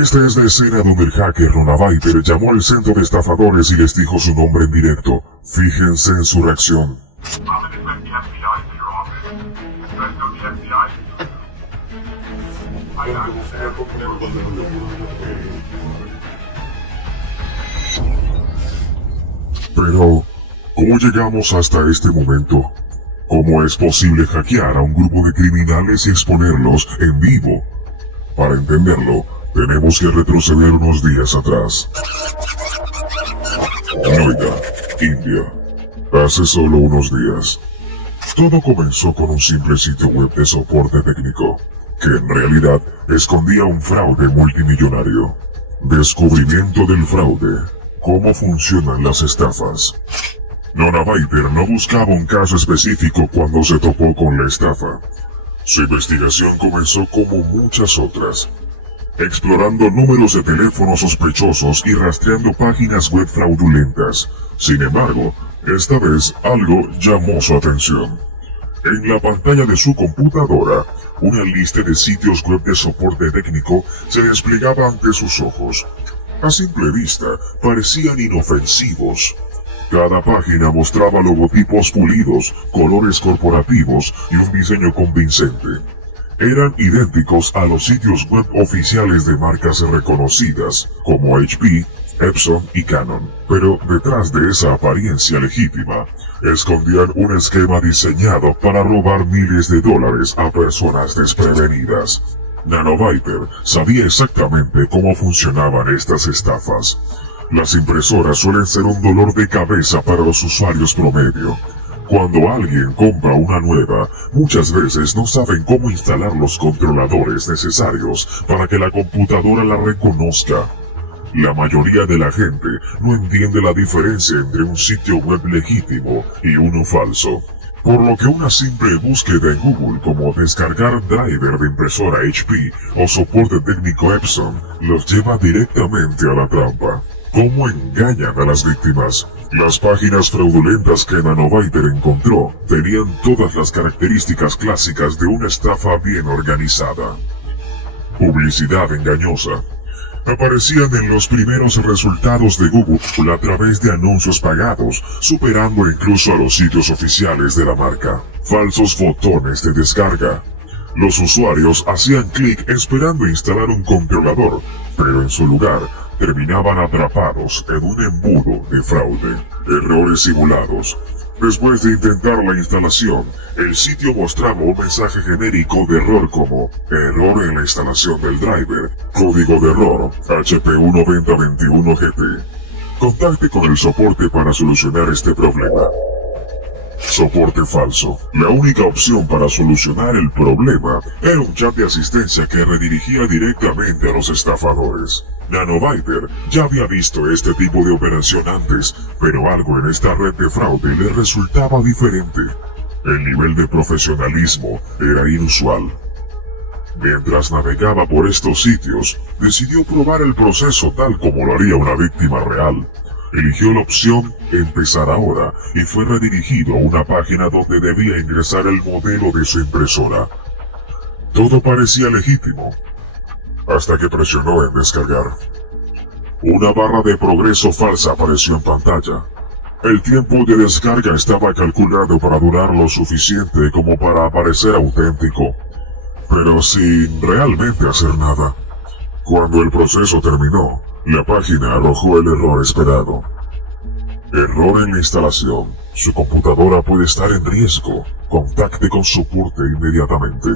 Esta es la escena donde el hacker Ronaviper llamó al centro de estafadores y les dijo su nombre en directo. Fíjense en su reacción. Pero, ¿cómo llegamos hasta este momento? ¿Cómo es posible hackear a un grupo de criminales y exponerlos en vivo? Para entenderlo, tenemos que retroceder unos días atrás. Noida, India. Hace solo unos días. Todo comenzó con un simple sitio web de soporte técnico, que en realidad escondía un fraude multimillonario. Descubrimiento del fraude. ¿Cómo funcionan las estafas? Ronaviper no buscaba un caso específico cuando se topó con la estafa. Su investigación comenzó como muchas otras, explorando números de teléfonos sospechosos y rastreando páginas web fraudulentas. Sin embargo, esta vez algo llamó su atención. En la pantalla de su computadora, una lista de sitios web de soporte técnico se desplegaba ante sus ojos. A simple vista, parecían inofensivos. Cada página mostraba logotipos pulidos, colores corporativos y un diseño convincente. Eran idénticos a los sitios web oficiales de marcas reconocidas, como HP, Epson y Canon. Pero detrás de esa apariencia legítima, escondían un esquema diseñado para robar miles de dólares a personas desprevenidas. Ronaviper sabía exactamente cómo funcionaban estas estafas. Las impresoras suelen ser un dolor de cabeza para los usuarios promedio. Cuando alguien compra una nueva, muchas veces no saben cómo instalar los controladores necesarios para que la computadora la reconozca. La mayoría de la gente no entiende la diferencia entre un sitio web legítimo y uno falso. Por lo que una simple búsqueda en Google como descargar driver de impresora HP o soporte técnico Epson los lleva directamente a la trampa. ¿Cómo engañan a las víctimas? Las páginas fraudulentas que Ronaviper encontró tenían todas las características clásicas de una estafa bien organizada. Publicidad engañosa. Aparecían en los primeros resultados de Google a través de anuncios pagados, superando incluso a los sitios oficiales de la marca. Falsos botones de descarga. Los usuarios hacían clic esperando instalar un controlador, pero en su lugar terminaban atrapados en un embudo de fraude. Errores simulados. Después de intentar la instalación, el sitio mostraba un mensaje genérico de error como error en la instalación del driver, código de error HP19021GT. Contacte con el soporte para solucionar este problema. Soporte falso. La única opción para solucionar el problema era un chat de asistencia que redirigía directamente a los estafadores. Ronaviper ya había visto este tipo de operación antes, pero algo en esta red de fraude le resultaba diferente. El nivel de profesionalismo era inusual. Mientras navegaba por estos sitios, decidió probar el proceso tal como lo haría una víctima real. Eligió la opción Empezar ahora y fue redirigido a una página donde debía ingresar el modelo de su impresora. Todo parecía legítimo, hasta que presionó en descargar. Una barra de progreso falsa apareció en pantalla. El tiempo de descarga estaba calculado para durar lo suficiente como para parecer auténtico, pero sin realmente hacer nada. Cuando el proceso terminó, la página arrojó el error esperado. Error en la instalación. Su computadora puede estar en riesgo. Contacte con soporte inmediatamente.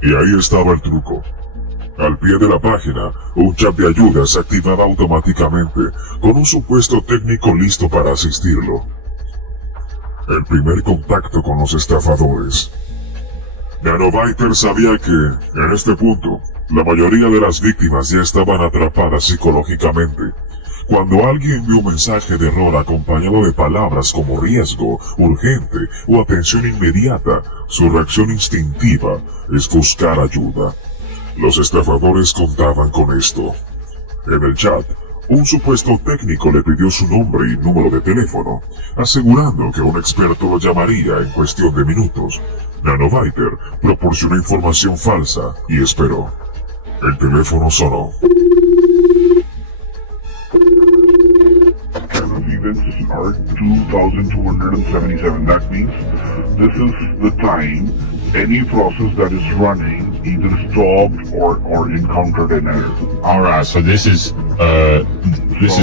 Y ahí estaba el truco. Al pie de la página, un chat de ayuda se activaba automáticamente, con un supuesto técnico listo para asistirlo. El primer contacto con los estafadores. Ronaviper sabía que, en este punto, la mayoría de las víctimas ya estaban atrapadas psicológicamente. Cuando alguien envió un mensaje de error acompañado de palabras como riesgo, urgente o atención inmediata, su reacción instintiva es buscar ayuda. Los estafadores contaban con esto. En el chat, un supuesto técnico le pidió su nombre y número de teléfono, asegurando que un experto lo llamaría en cuestión de minutos. Ronaviper proporcionó información falsa y esperó. El teléfono sonó. Current events are 2277. That means this is the time any process that is running either stopped or encountered an error. Alright, so this is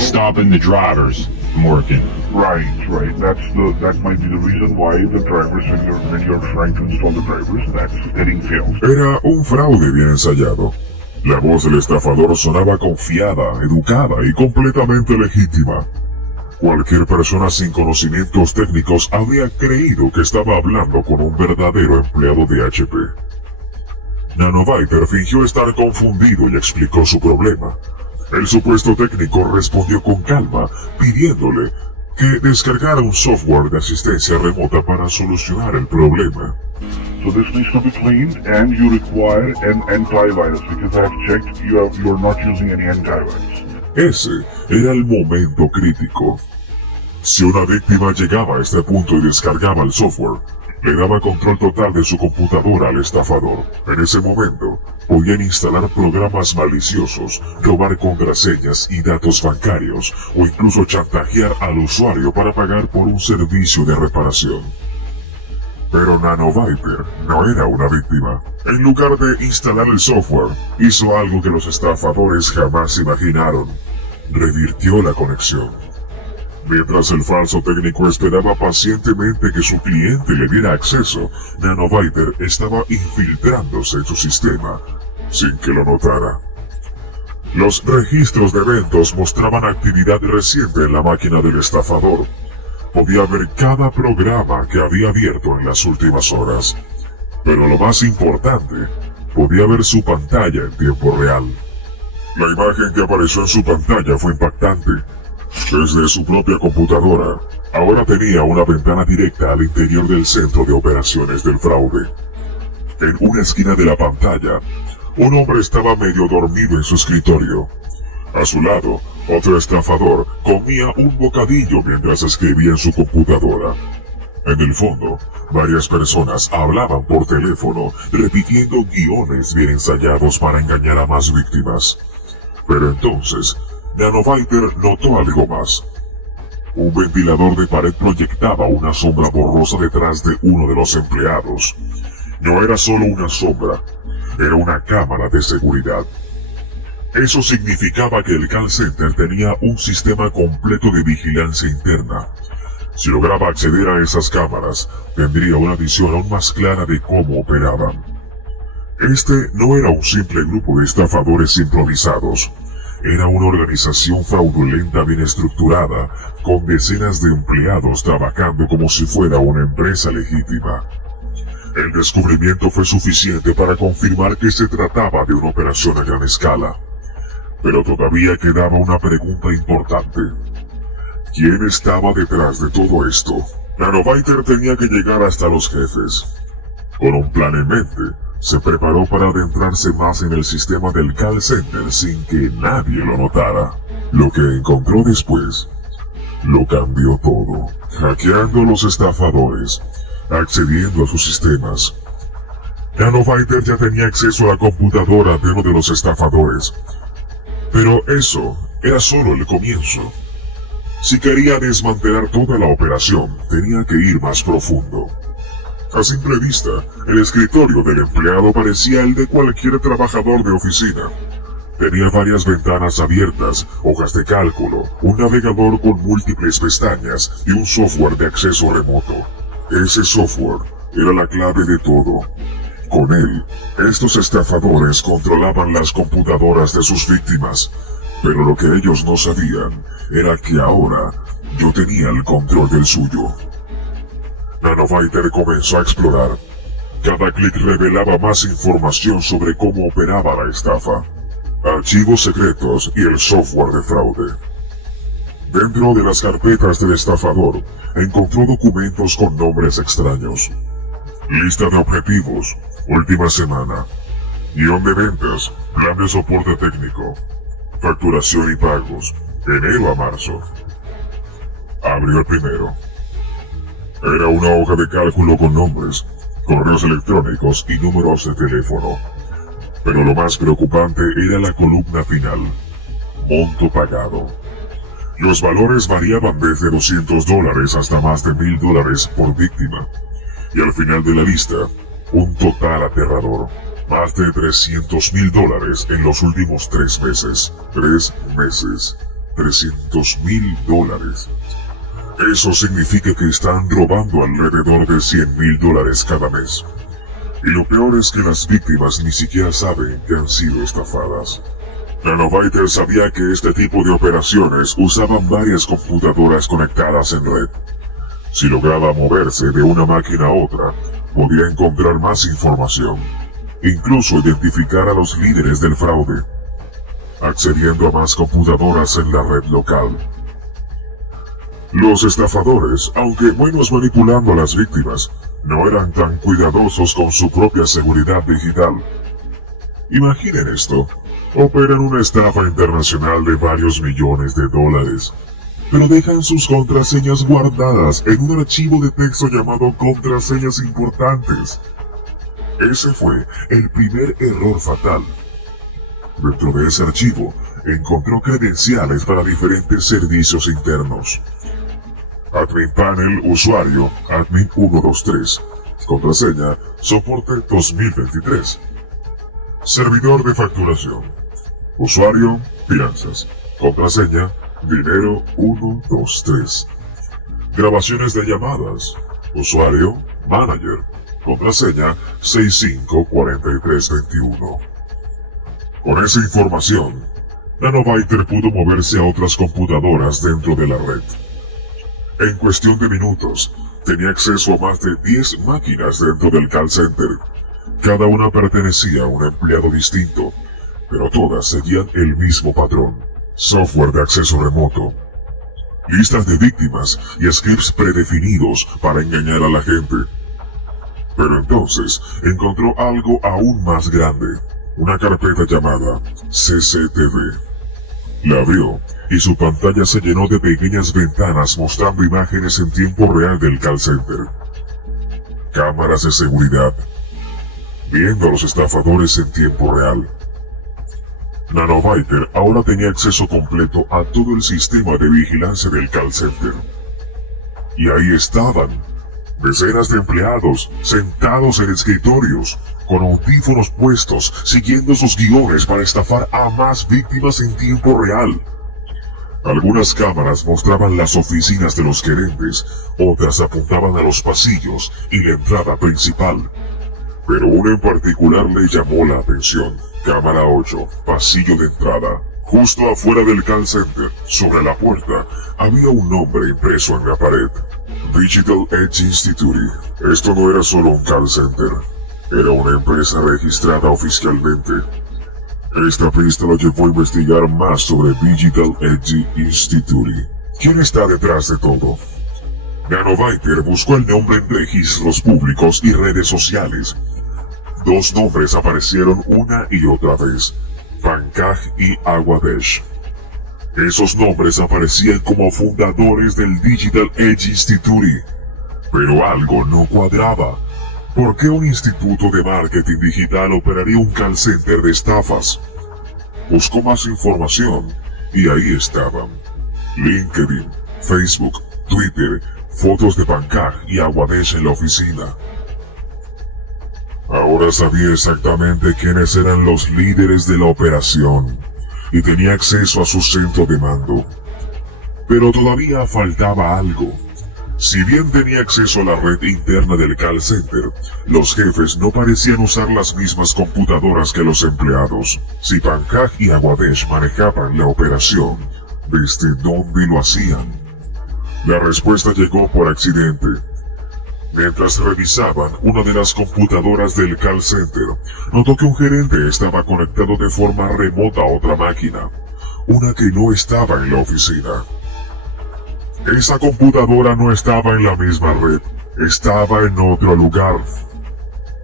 stopping the drivers from working. Right. That might be the reason why the drivers, when you're trying to install the drivers, that's getting failed. Era un fraude bien ensayado. La voz del estafador sonaba confiada, educada y completamente legítima. Cualquier persona sin conocimientos técnicos habría creído que estaba hablando con un verdadero empleado de HP. Nanoviper fingió estar confundido y explicó su problema. El supuesto técnico respondió con calma, pidiéndole que descargara un software de asistencia remota para solucionar el problema. So this needs to be cleaned, and you require an antivirus because I have checked you are not using any antivirus. Ese era el momento crítico. Si una víctima llegaba a este punto y descargaba el software, le daba control total de su computadora al estafador. En ese momento, podían instalar programas maliciosos, robar contraseñas y datos bancarios, o incluso chantajear al usuario para pagar por un servicio de reparación. Pero Nanoviper no era una víctima. En lugar de instalar el software, hizo algo que los estafadores jamás imaginaron. Revirtió la conexión. Mientras el falso técnico esperaba pacientemente que su cliente le diera acceso, Nanoviper estaba infiltrándose en su sistema, sin que lo notara. Los registros de eventos mostraban actividad reciente en la máquina del estafador. Podía ver cada programa que había abierto en las últimas horas. Pero lo más importante, podía ver su pantalla en tiempo real. La imagen que apareció en su pantalla fue impactante. Desde su propia computadora, ahora tenía una ventana directa al interior del centro de operaciones del fraude. En una esquina de la pantalla, un hombre estaba medio dormido en su escritorio. A su lado, otro estafador comía un bocadillo mientras escribía en su computadora. En el fondo, varias personas hablaban por teléfono, repitiendo guiones bien ensayados para engañar a más víctimas. Pero entonces, Nanoviper notó algo más. Un ventilador de pared proyectaba una sombra borrosa detrás de uno de los empleados. No era solo una sombra, era una cámara de seguridad. Eso significaba que el call center tenía un sistema completo de vigilancia interna. Si lograba acceder a esas cámaras, tendría una visión aún más clara de cómo operaban. Este no era un simple grupo de estafadores improvisados. Era una organización fraudulenta bien estructurada, con decenas de empleados trabajando como si fuera una empresa legítima. El descubrimiento fue suficiente para confirmar que se trataba de una operación a gran escala. Pero todavía quedaba una pregunta importante. ¿Quién estaba detrás de todo esto? Nanoviper tenía que llegar hasta los jefes. Con un plan en mente, se preparó para adentrarse más en el sistema del call center sin que nadie lo notara. Lo que encontró después lo cambió todo. Hackeando a los estafadores, accediendo a sus sistemas. Nanoviper ya tenía acceso a la computadora de uno de los estafadores. Pero eso era solo el comienzo. Si quería desmantelar toda la operación, tenía que ir más profundo. A simple vista, el escritorio del empleado parecía el de cualquier trabajador de oficina. Tenía varias ventanas abiertas, hojas de cálculo, un navegador con múltiples pestañas y un software de acceso remoto. Ese software era la clave de todo. Con él, estos estafadores controlaban las computadoras de sus víctimas, pero lo que ellos no sabían era que ahora yo tenía el control del suyo. Nanoviper comenzó a explorar. Cada clic revelaba más información sobre cómo operaba la estafa, archivos secretos y el software de fraude. Dentro de las carpetas del estafador, encontró documentos con nombres extraños. Lista de objetivos, última semana, guión de ventas, plan de soporte técnico, facturación y pagos, enero a marzo. Abrió el primero. Era una hoja de cálculo con nombres, correos electrónicos y números de teléfono. Pero lo más preocupante era la columna final. Monto pagado. Los valores variaban desde $200 hasta más de $1000 por víctima. Y al final de la lista, un total aterrador. Más de $300,000 en los últimos 3 meses. 3 meses. $300,000. Eso significa que están robando alrededor de $100,000 cada mes. Y lo peor es que las víctimas ni siquiera saben que han sido estafadas. Nanoviter sabía que este tipo de operaciones usaban varias computadoras conectadas en red. Si lograba moverse de una máquina a otra, podía encontrar más información, incluso identificar a los líderes del fraude, accediendo a más computadoras en la red local. Los estafadores, aunque buenos manipulando a las víctimas, no eran tan cuidadosos con su propia seguridad digital. Imaginen esto, operan una estafa internacional de varios millones de dólares, pero dejan sus contraseñas guardadas en un archivo de texto llamado contraseñas importantes. Ese fue el primer error fatal. Dentro de ese archivo, encontró credenciales para diferentes servicios internos. Admin Panel Usuario Admin 123. Contraseña Soporte 2023. Servidor de facturación. Usuario Finanzas. Contraseña Dinero 123. Grabaciones de llamadas. Usuario Manager. Contraseña 654321. Con esa información, Nanoviter pudo moverse a otras computadoras dentro de la red. En cuestión de minutos, tenía acceso a más de 10 máquinas dentro del call center. Cada una pertenecía a un empleado distinto, pero todas seguían el mismo patrón. Software de acceso remoto, listas de víctimas y scripts predefinidos para engañar a la gente. Pero entonces encontró algo aún más grande, una carpeta llamada CCTV. La abrió y su pantalla se llenó de pequeñas ventanas mostrando imágenes en tiempo real del call center. Cámaras de seguridad, viendo a los estafadores en tiempo real. Nanoviter ahora tenía acceso completo a todo el sistema de vigilancia del call center. Y ahí estaban, decenas de empleados sentados en escritorios, con audífonos puestos, siguiendo sus guiones para estafar a más víctimas en tiempo real. Algunas cámaras mostraban las oficinas de los gerentes, otras apuntaban a los pasillos y la entrada principal. Pero una en particular le llamó la atención. Cámara 8, pasillo de entrada. Justo afuera del call center, sobre la puerta, había un nombre impreso en la pared. Digital Edge Institute. Esto no era solo un call center, era una empresa registrada oficialmente. Esta pista lo llevó a investigar más sobre Digital Edge Institute. ¿Quién está detrás de todo? Nanoviter buscó el nombre en registros públicos y redes sociales. 2 nombres aparecieron una y otra vez: Pankaj y Awadesh. Esos nombres aparecían como fundadores del Digital Edge Institute. Pero algo no cuadraba. ¿Por qué un instituto de marketing digital operaría un call center de estafas? Buscó más información y ahí estaban: LinkedIn, Facebook, Twitter, fotos de Pankaj y Awadesh en la oficina. Ahora sabía exactamente quiénes eran los líderes de la operación y tenía acceso a su centro de mando. Pero todavía faltaba algo. Si bien tenía acceso a la red interna del call center, los jefes no parecían usar las mismas computadoras que los empleados. Si Pankaj y Awadesh manejaban la operación, ¿desde dónde lo hacían? La respuesta llegó por accidente. Mientras revisaban una de las computadoras del call center, notó que un gerente estaba conectado de forma remota a otra máquina, una que no estaba en la oficina. Esa computadora no estaba en la misma red, estaba en otro lugar.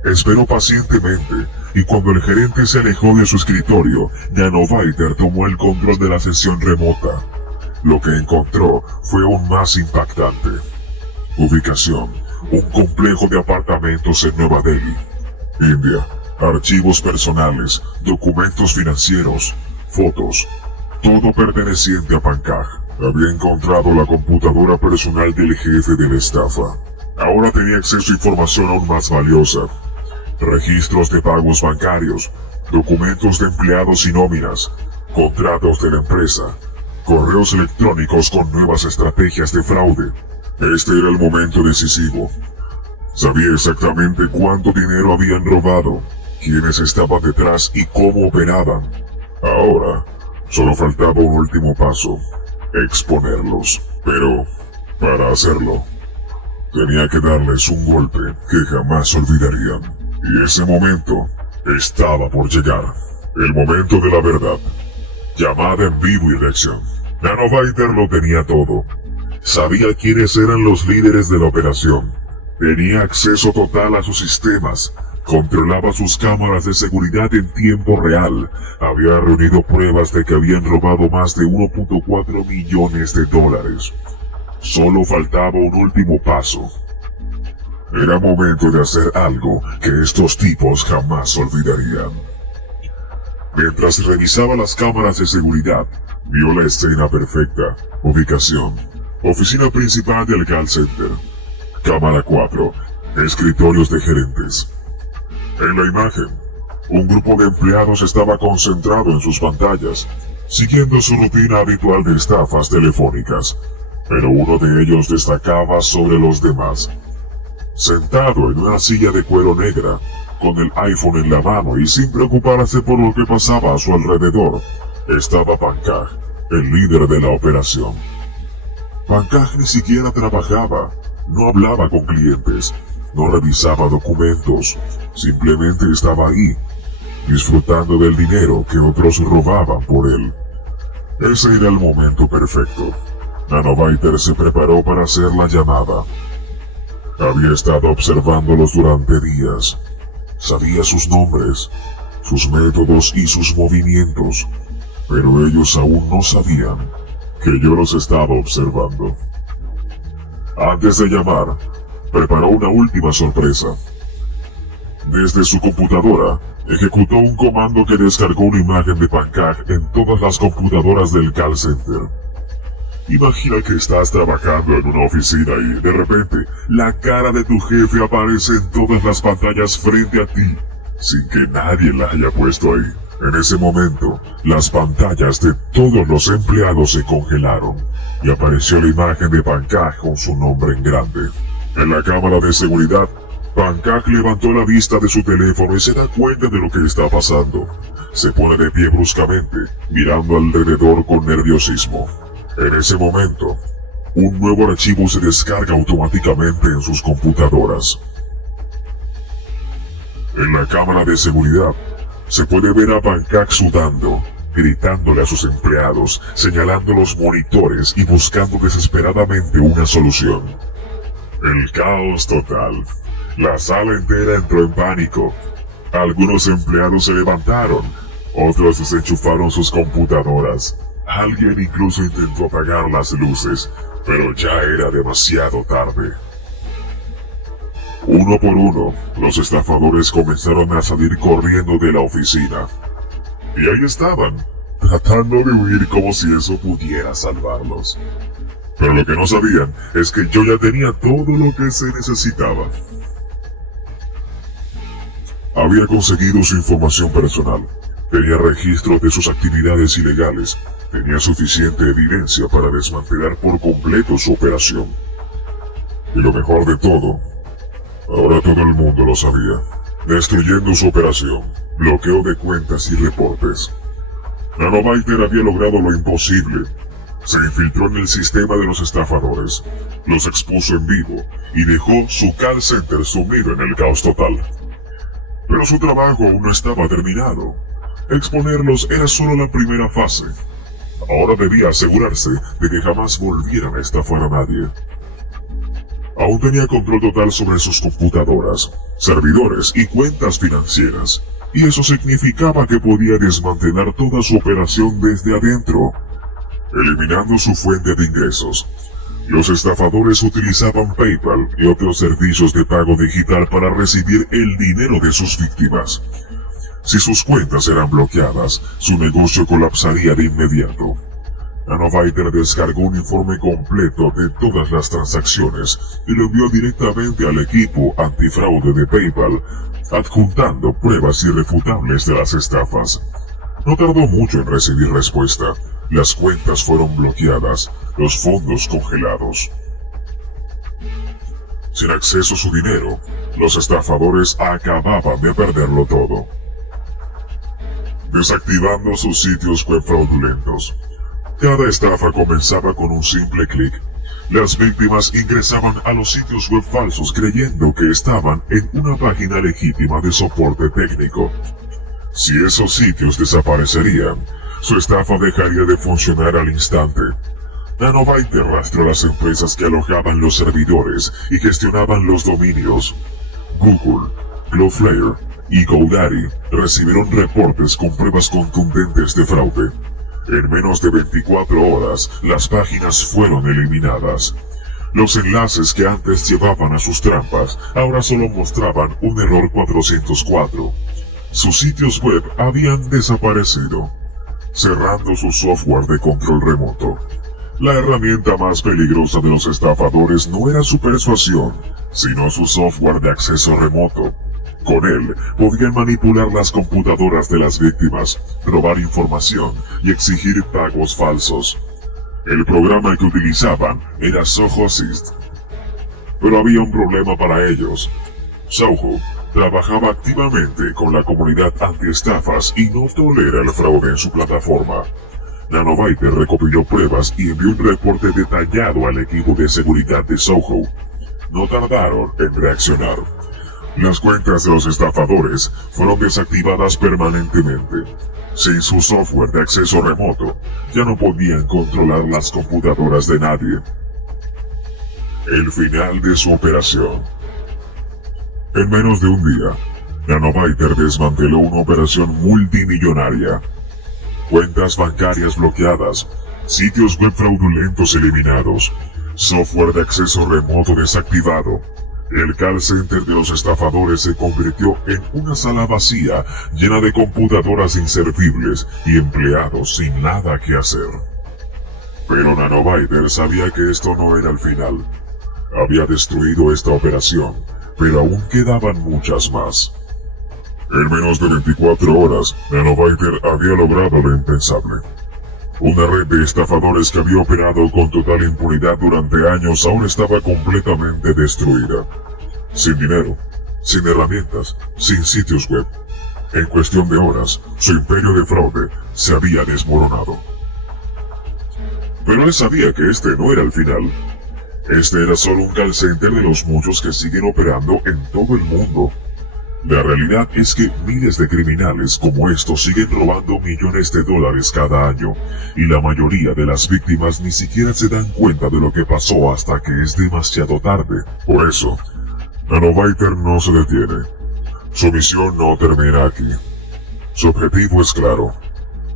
Esperó pacientemente, y cuando el gerente se alejó de su escritorio, Nanoviter tomó el control de la sesión remota. Lo que encontró fue aún más impactante. Ubicación: un complejo de apartamentos en Nueva Delhi, India. archivos personales, documentos financieros, fotos, todo perteneciente a Pankaj. Había encontrado la computadora personal del jefe de la estafa. Ahora tenía acceso a información aún más valiosa. Registros de pagos bancarios, documentos de empleados y nóminas, contratos de la empresa, correos electrónicos con nuevas estrategias de fraude. Este era el momento decisivo. Sabía exactamente cuánto dinero habían robado, quiénes estaban detrás y cómo operaban. Ahora, solo faltaba un último paso: exponerlos. Pero, para hacerlo, tenía que darles un golpe que jamás olvidarían. Y ese momento estaba por llegar. El momento de la verdad. Llamada en vivo y reacción. Nanoviter lo tenía todo. Sabía quiénes eran los líderes de la operación. Tenía acceso total a sus sistemas. Controlaba sus cámaras de seguridad en tiempo real. Había reunido pruebas de que habían robado más de 1.4 millones de dólares. Solo faltaba un último paso. Era momento de hacer algo que estos tipos jamás olvidarían. Mientras revisaba las cámaras de seguridad, vio la escena perfecta. Ubicación: oficina principal del call center. Cámara 4. Escritorios de gerentes. En la imagen, un grupo de empleados estaba concentrado en sus pantallas, siguiendo su rutina habitual de estafas telefónicas, pero uno de ellos destacaba sobre los demás. Sentado en una silla de cuero negra, con el iPhone en la mano y sin preocuparse por lo que pasaba a su alrededor, estaba Pankaj, el líder de la operación. Pankaj ni siquiera trabajaba, no hablaba con clientes, no revisaba documentos, simplemente estaba ahí, disfrutando del dinero que otros robaban por él. Ese era el momento perfecto. Nanoviter se preparó para hacer la llamada. Había estado observándolos durante días. Sabía sus nombres, sus métodos y sus movimientos, pero ellos aún no sabían que yo los estaba observando. Antes de llamar, preparó una última sorpresa. Desde su computadora, ejecutó un comando que descargó una imagen de Pankaj en todas las computadoras del call center. Imagina que estás trabajando en una oficina y, de repente, la cara de tu jefe aparece en todas las pantallas frente a ti, sin que nadie la haya puesto ahí. En ese momento, las pantallas de todos los empleados se congelaron, y apareció la imagen de Pankaj con su nombre en grande. En la cámara de seguridad, Pankaj levantó la vista de su teléfono y se da cuenta de lo que está pasando. Se pone de pie bruscamente, mirando alrededor con nerviosismo. En ese momento, un nuevo archivo se descarga automáticamente en sus computadoras. En la cámara de seguridad, se puede ver a Pankaj sudando, gritándole a sus empleados, señalando los monitores y buscando desesperadamente una solución. El caos total. La sala entera entró en pánico. Algunos empleados se levantaron, otros desenchufaron sus computadoras. Alguien incluso intentó apagar las luces, pero ya era demasiado tarde. Uno por uno, los estafadores comenzaron a salir corriendo de la oficina. Y ahí estaban, tratando de huir como si eso pudiera salvarlos. Pero lo que no sabían es que yo ya tenía todo lo que se necesitaba. Había conseguido su información personal, tenía registro de sus actividades ilegales, tenía suficiente evidencia para desmantelar por completo su operación. Y lo mejor de todo, ahora todo el mundo lo sabía, destruyendo su operación, bloqueo de cuentas y reportes. Nanoviter había logrado lo imposible. Se infiltró en el sistema de los estafadores, los expuso en vivo y dejó su call center sumido en el caos total. Pero su trabajo aún no estaba terminado. Exponerlos era solo la primera fase. Ahora debía asegurarse de que jamás volvieran a estafar a nadie. Aún tenía control total sobre sus computadoras, servidores y cuentas financieras, y eso significaba que podía desmantelar toda su operación desde adentro, eliminando su fuente de ingresos. Los estafadores utilizaban PayPal y otros servicios de pago digital para recibir el dinero de sus víctimas. Si sus cuentas eran bloqueadas, su negocio colapsaría de inmediato. Nanoviter descargó un informe completo de todas las transacciones y lo envió directamente al equipo antifraude de PayPal, adjuntando pruebas irrefutables de las estafas. No tardó mucho en recibir respuesta. Las cuentas fueron bloqueadas, los fondos congelados. Sin acceso a su dinero, los estafadores acababan de perderlo todo. Desactivando sus sitios web fraudulentos. Cada estafa comenzaba con un simple clic. Las víctimas ingresaban a los sitios web falsos creyendo que estaban en una página legítima de soporte técnico. Si esos sitios desaparecerían, su estafa dejaría de funcionar al instante. Nanoviter rastreó las empresas que alojaban los servidores y gestionaban los dominios. Google, Cloudflare y GoDaddy recibieron reportes con pruebas contundentes de fraude. En menos de 24 horas, las páginas fueron eliminadas. Los enlaces que antes llevaban a sus trampas ahora solo mostraban un error 404. Sus sitios web habían desaparecido, cerrando su software de control remoto. La herramienta más peligrosa de los estafadores no era su persuasión, sino su software de acceso remoto. Con él, podían manipular las computadoras de las víctimas, robar información y exigir pagos falsos. El programa que utilizaban era Soho Assist. Pero había un problema para ellos. Soho trabajaba activamente con la comunidad anti-estafas y no tolera el fraude en su plataforma. Nanoviter recopiló pruebas y envió un reporte detallado al equipo de seguridad de Soho. No tardaron en reaccionar. Las cuentas de los estafadores fueron desactivadas permanentemente. Sin su software de acceso remoto, ya no podían controlar las computadoras de nadie. El final de su operación. En menos de un día, Nanoviter desmanteló una operación multimillonaria. Cuentas bancarias bloqueadas, sitios web fraudulentos eliminados, software de acceso remoto desactivado. El call center de los estafadores se convirtió en una sala vacía llena de computadoras inservibles y empleados sin nada que hacer. Pero Nanoviter sabía que esto no era el final. Había destruido esta operación, pero aún quedaban muchas más. En menos de 24 horas, Nanoviter había logrado lo impensable. Una red de estafadores que había operado con total impunidad durante años ahora estaba completamente destruida. Sin dinero, sin herramientas, sin sitios web. En cuestión de horas, su imperio de fraude se había desmoronado. Pero él sabía que este no era el final. Este era solo un call center de los muchos que siguen operando en todo el mundo. La realidad es que miles de criminales como estos siguen robando millones de dólares cada año, y la mayoría de las víctimas ni siquiera se dan cuenta de lo que pasó hasta que es demasiado tarde. Por eso, Nanoviter no se detiene. Su misión no termina aquí. Su objetivo es claro: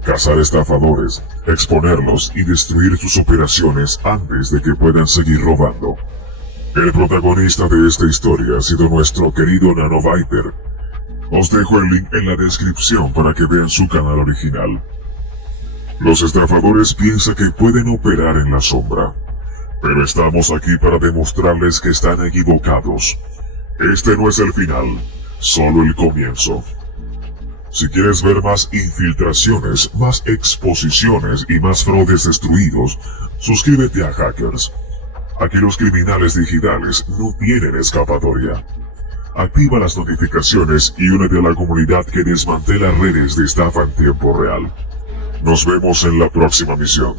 cazar estafadores, exponerlos y destruir sus operaciones antes de que puedan seguir robando. El protagonista de esta historia ha sido nuestro querido Nanoviter. Os dejo el link en la descripción para que vean su canal original. Los estafadores piensan que pueden operar en la sombra, pero estamos aquí para demostrarles que están equivocados. Este no es el final, solo el comienzo. Si quieres ver más infiltraciones, más exposiciones y más fraudes destruidos, suscríbete a Hackers. Aquí los criminales digitales no tienen escapatoria. Activa las notificaciones y únete a la comunidad que desmantela redes de estafa en tiempo real. Nos vemos en la próxima misión.